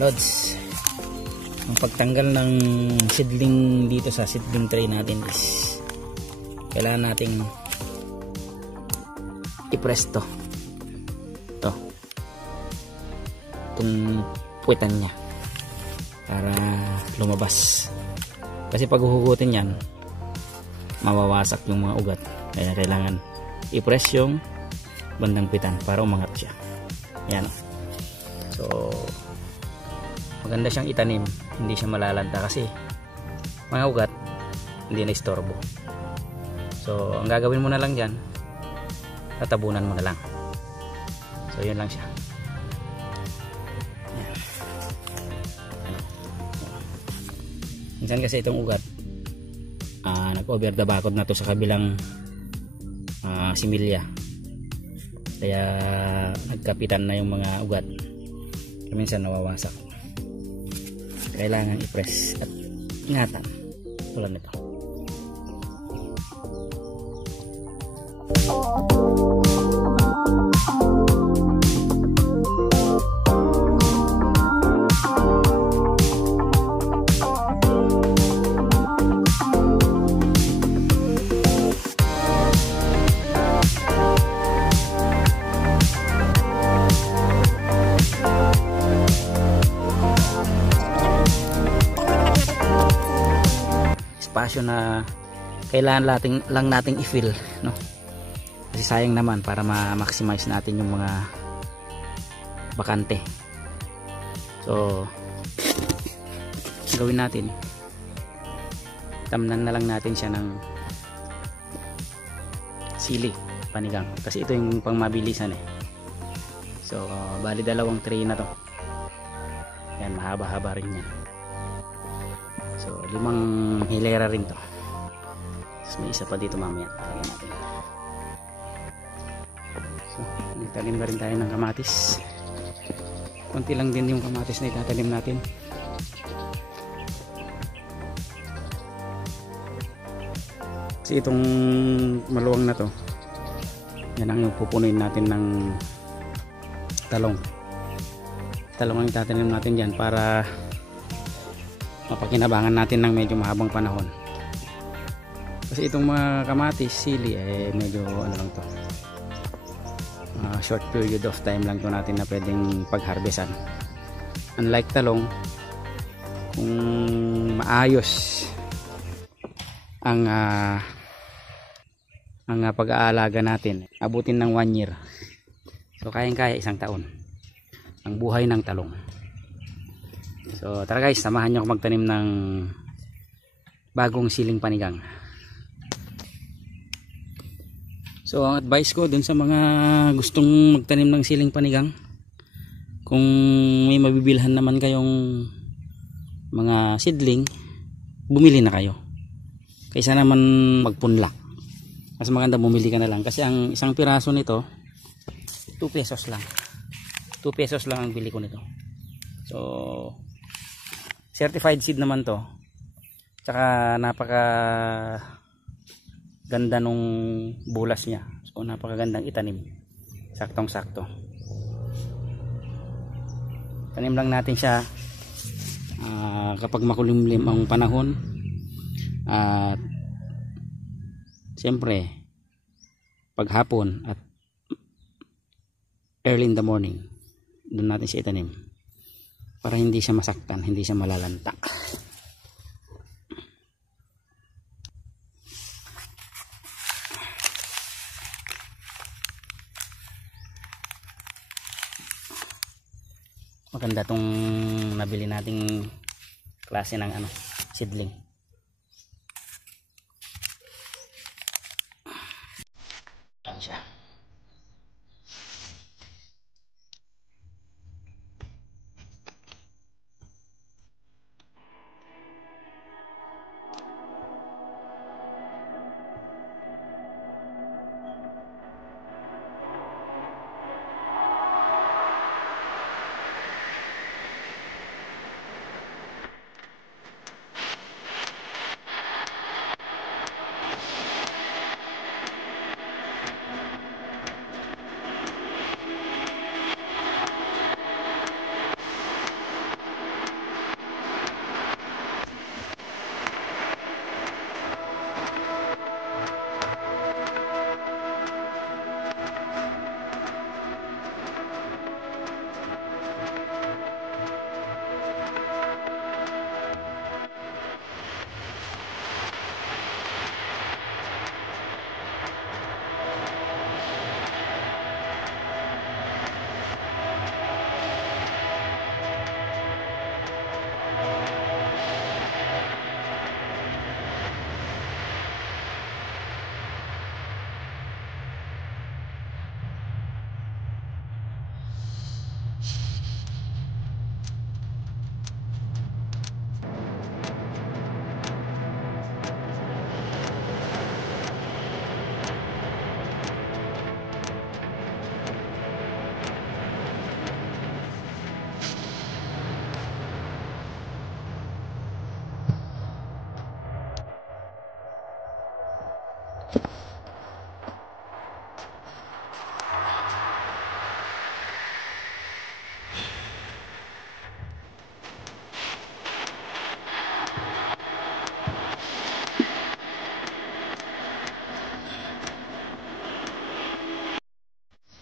Lods, ang pagtanggal ng seedling dito sa seedling tray natin is kailangan nating i-press to itong puwetan nya para lumabas, kasi pag huhugutin yan mawawasak yung mga ugat, kaya kailangan i-press yung bandang pitan para umangat siya. Yan. So maganda siyang itanim, hindi siya malalanta kasi mga ugat hindi na istorbo. So ang gagawin mo na lang dyan, tatabunan mo na lang. So yun lang siya. Yan. Minsan kasi itong ugat nag-over the bakod na to sa kabilang similya, kaya nagkapitan na yung mga ugat, minsan nawawasak. Kailangan i-press at ingatan tulad nito. Spasyo na kailangan lang nating i-fill, no? Kasi sayang naman, para ma-maximize natin yung mga bakante. So gawin natin, tamnan na lang natin siya ng sili panigang, kasi ito yung pang mabilisan eh. So bali 2 tray na to. Yan, mahaba-haba rin yan. So 5 hilera rin to. Tapos may isa pa dito mamaya, lagyan natin. So nagtanim na rin tayo ng kamatis. Konti lang din yung kamatis na itatanim natin. Kasi itong maluwang na to, yan ang pupunuin natin ng talong. Talong ang itatanim natin dyan para mapakinabangan natin ng medyo mahabang panahon. Kasi itong mga kamatis, sili medyo ano lang to, short period of time lang to natin na pwedeng pagharbesan. Unlike talong, kung maayos ang pag-aalaga natin, abutin ng 1 year. So kayang-kaya 1 taon ang buhay ng talong. So tara guys, samahan nyo ako magtanim ng bagong siling panigang. So ang advice ko dun sa mga gustong magtanim ng siling panigang, kung may mabibilhan naman kayong mga seedling, bumili na kayo kaysa naman magpunlak. Mas maganda bumili ka na lang, kasi ang isang piraso nito 2 pesos lang. 2 pesos lang ang bili ko nito. So certified seed naman to, tsaka napaka ganda nung bulas niya. So napakagandang itanim, saktong sakto. Tanim lang natin siya kapag makulimlim ang panahon, at siyempre paghapon at early in the morning, doon natin siya itanim para hindi siya masaktan, hindi siya malalanta. Maganda tong nabili nating klase ng seedling. Ayan siya.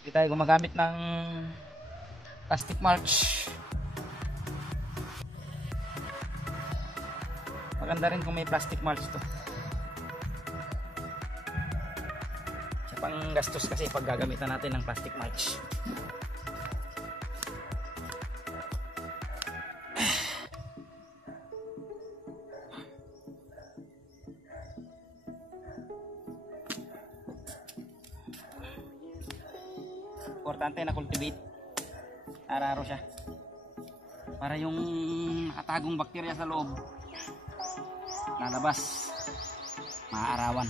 Hindi tayo gumagamit ng plastic mulch. Maganda rin kung may plastic mulch to. Siya pang gastos kasi pag gagamitan natin ng plastic mulch. Importante na cultivate araw-araw siya para yung nakatagong bakterya sa loob lalabas, maaarawan.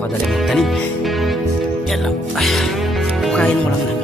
Kadali magtanim. Yan lang. Bukayin mo lang na.